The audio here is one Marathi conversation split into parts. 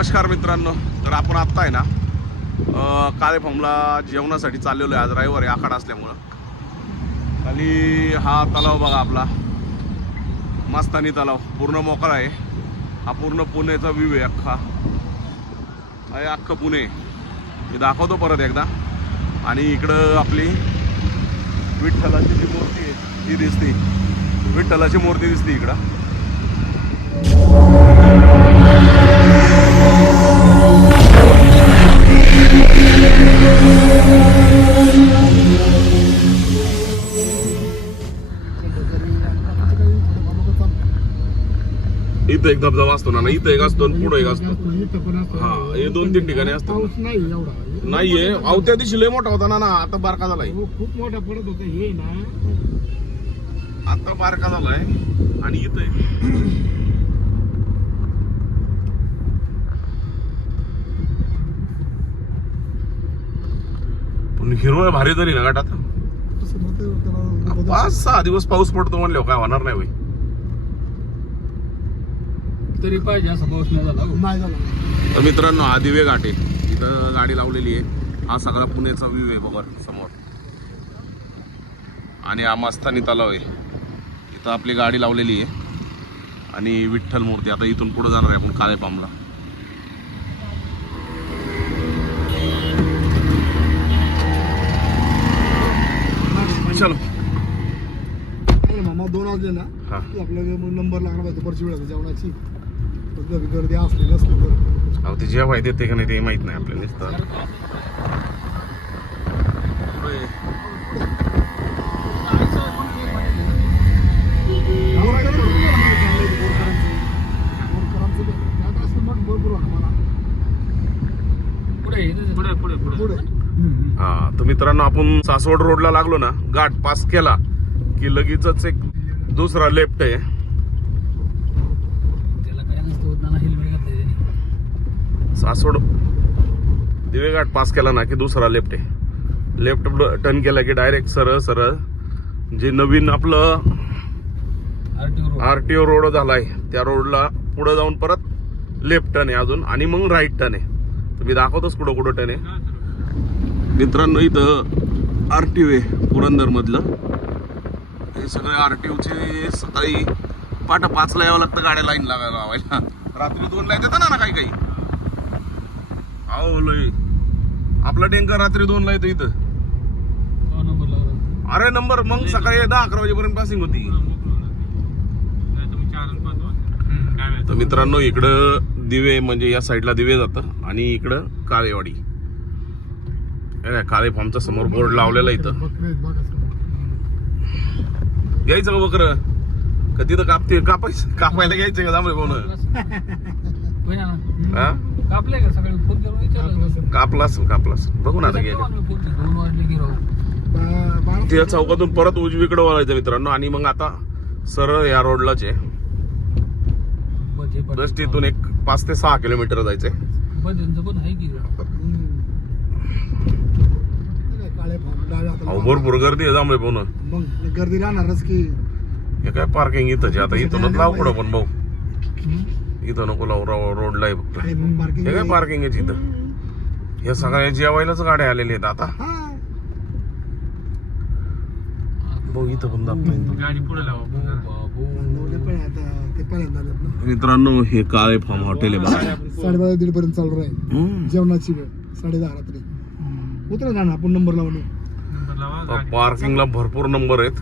नमस्कार मित्रांनो. तर आपण आत्ता आहे ना अं, काळे फॉर्मला जेवणासाठी चाललेलो आहे. आज रविवारी आखाड असल्यामुळं. खाली हा तलाव बघा आपला. मस्तानी तलाव. पूर्ण मोकळा आहे. हा पूर्ण पुण्याचा व्ह्यू आहे अख्खा. आहे अख्खं पुणे. मी दाखवतो परत एकदा. आणि इकडं आपली विठ्ठलाची जी मूर्ती आहे ती दिसते. विठ्ठलाची मूर्ती दिसते इकडं. एक धबधबा असतो ना इथं एक असतो पुढं एक असतो. हा हे दोन तीन ठिकाणी पाऊस नाही एवढा. नाहीये. अहो त्या दिवशी लय मोठा होता ना ना. आता बारका झालाय. हो, खूप मोठा पडत होता हे ना. आता बारका झालाय आणि इथं आहे. पण हिरवळ भारी तरी ना बदल- पाच सहा दिवस पाऊस पडतो म्हणल्यावर काय होणार नाही बाई तरी पाहिजे असं पाऊस नाही झाला नाही झाला. तर मित्रांनो हा दिवे घाट. आहे इथं गाडी लावलेली आहे. हा सगळा पुण्याचा व्ह्यू आहे बघा समोर. आणि हा मस्तानी तलाव आहे. इथं आपली गाडी लावलेली आहे. आणि विठ्ठल मूर्ती आता इथून पुढे जाणार आहे आपण काळे पामला. चलो. नाही, मामा दोन वाजले ना. हा. की आपल्याला नंबर लागला पाहिजे परची वेळ जेवणाची. फक्त गर्दी असली नसली तर. अहो ते जेव्हा देते का नाही ते माहीत नाही आपल्याला नुसतं. हा तर मित्रांनो आपण सासवड रोडला लागलो ना घाट पास केला की लगेचच एक दुसरा लेफ्ट आहे. सासवड दिवेघाट पास केला ना की दुसरा लेफ्ट आहे. लेफ्ट टर्न केला की डायरेक्ट सरळ सरळ जे नवीन आपलं RTO road. R T O road झालाय त्या रोडला पुढे जाऊन परत लेफ्ट टर्न आहे अजून आणि मग राईट टर्न आहे. तर मी दाखवतोच कुठं कुठं टर्न आहे. मित्रांनो इथं आर टी ओ आहे पुरंदर मधलं. हे सगळे आर टी ओचे सकाळी पाठ पाचला यावं लागतं गाड्या लाईन लागायला लावायला. रात्री दोनला येतात ना काही काही अहो लय. आपला डेंका रात्री दोनला येतो इथं. अरे नंबर मग सकाळी दहा अकरा वाजेपर्यंत पासिंग होती. तर मित्रांनो इकडं दिवे म्हणजे या साईडला दिवे जातं आणि इकडं काळेवाडी. काय, काळे फॉर्मचा समोर बोर्ड लावलेला इथं. घ्यायचं का बकर का तिथं कापते कापायचं कापायला घ्यायचं का? जांभळे कोण होय ना. हा? कापले का सकाळी फोन करून विचारलं आपलं असं. कापला असेल कापला असेल. बघू ना आता. दोन वाजले की राहू. बारा- त्या चौकातून परत उजवीकडे वळायचं मित्रांनो. आणि मग आता सरळ या रोडलाच आहे. पण जस्ट इथून एक पाच ते सहा किलोमीटर जायचंय. बजेंचं पण आहे की हम्म. नाही, काळे फार्म, डाव्या हाताला. अहो भरपूर गर्दी आहे जांभळे पाहून मग गर्दी राहणारच की. हे काय पार्किंग इथंच आहे. आता इथूनच लाव कुठं पण भाऊ. इथं नको लावू राव रोडला आहे फक्त. हे काय पार्किंग आहे इथं हे सगळ्या जेवायलाच गाड्या आलेल्या आहेत आता. हा. भाऊ इथं आहे ना. मित्रांनो हे काळे फार्म हॉटेल आहे बघा. साडेबारा दीड पर्यंत चालू राहील. हम्म. जेवणाची वेळ साडे दहा रात्री उतरा ना आपण नंबर लावून पार्किंगला भरपूर नंबर आहेत.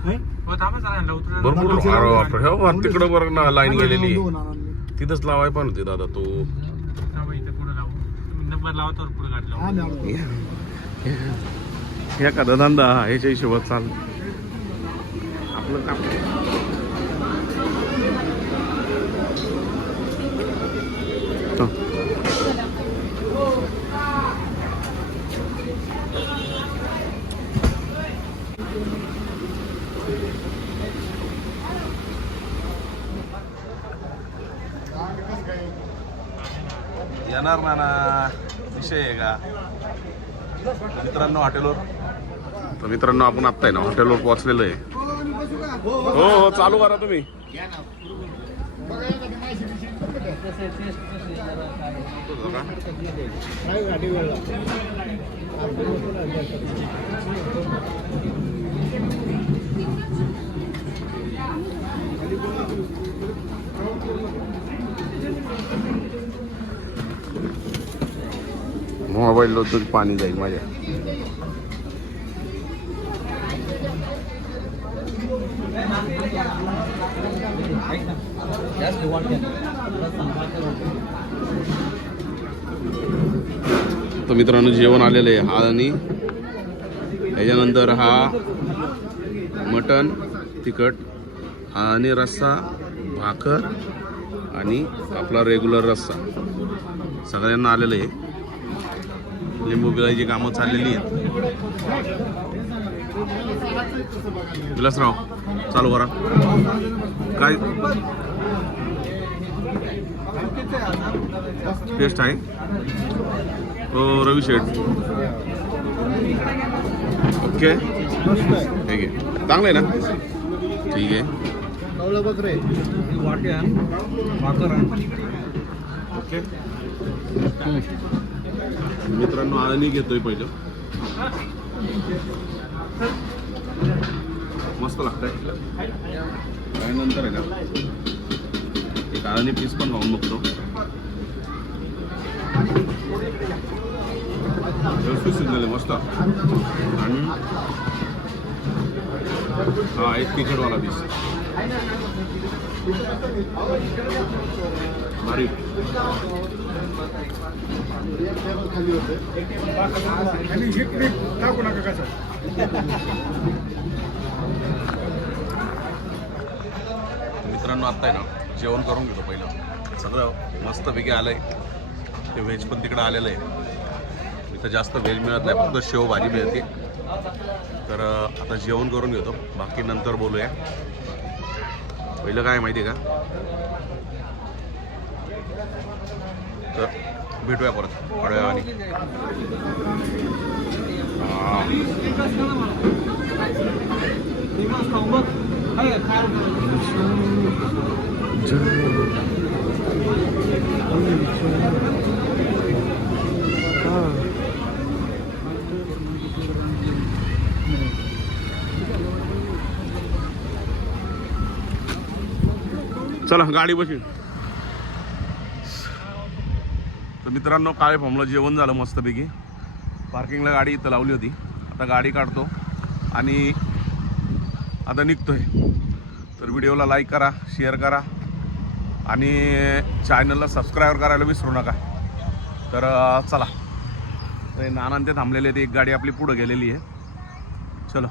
भरपूर. हो तिकडं बरं ना लाईन गेलेली. आहे. तिथंच लावाय पण होती दादा तू. एखादा धंदा ह्याच्या हिशोबात चाल. आपलं काम. हो. येणार ना ना विषय आहे का? मित्रांनो हॉटेलवर तर मित्रांनो आपण आत्ता आहे ना हॉटेलवर पोहोचलेलो आहे. हो हो चालू करा तुम्ही. काय गाडी तर पाणी जाईल माझ्या. तर मित्रांनो जेवण आलेलं आहे हा आणि त्याच्यानंतर हा मटन तिखट हा आणि रस्सा भाकर आणि आपला रेग्युलर रस्सा. सगळ्यांना आलेलं आहे. लिंबू पिळायची कामं चाललेली आहेत. विलासराव चालू करा. काय? टेस्ट आहे. हो रवी शेठ. ओके. ठीक आहे. चांगलं आहे ना? ठीक आहे. ओके. मित्रांनो आळणी घेतोय पहिलं. मस्त लागतंय. काय नंतर आहे का एक आळणी पीस पण खाऊन बघतो. व्यवस्थित सिग्नल आहे, मस्त. आणि हा एक तिखटवाला पीस आणि हे क्लिप टाकू नका कसं मित्रांनो आत्ता आहे ना जेवण करून घेतो पहिलं. सगळं मस्तपैकी आलं आहे ते व्हेज पण तिकडं आलेलं आहे. इथं जास्त व्हेज मिळत नाही फक्त शेव भाजी मिळते. तर आता जेवण करून घेतो. बाकी नंतर बोलूया. पहिलं काय माहिती आहे का तर भेटूया परत थोड्या वेळाने हा. चला गाडी बशी. तर मित्रांनो काळे फॉर्मला जेवण झालं मस्तपैकी. पार्किंगला गाडी इथं लावली होती. आता गाडी काढतो आणि आता निघतोय. तर व्हिडिओला लाईक करा शेअर करा आणि चॅनलला सबस्क्राईब करायला विसरू नका. तर चला. ते नानांते थांबलेले ते एक गाडी आपली पुढं गेलेली आहे. चलो.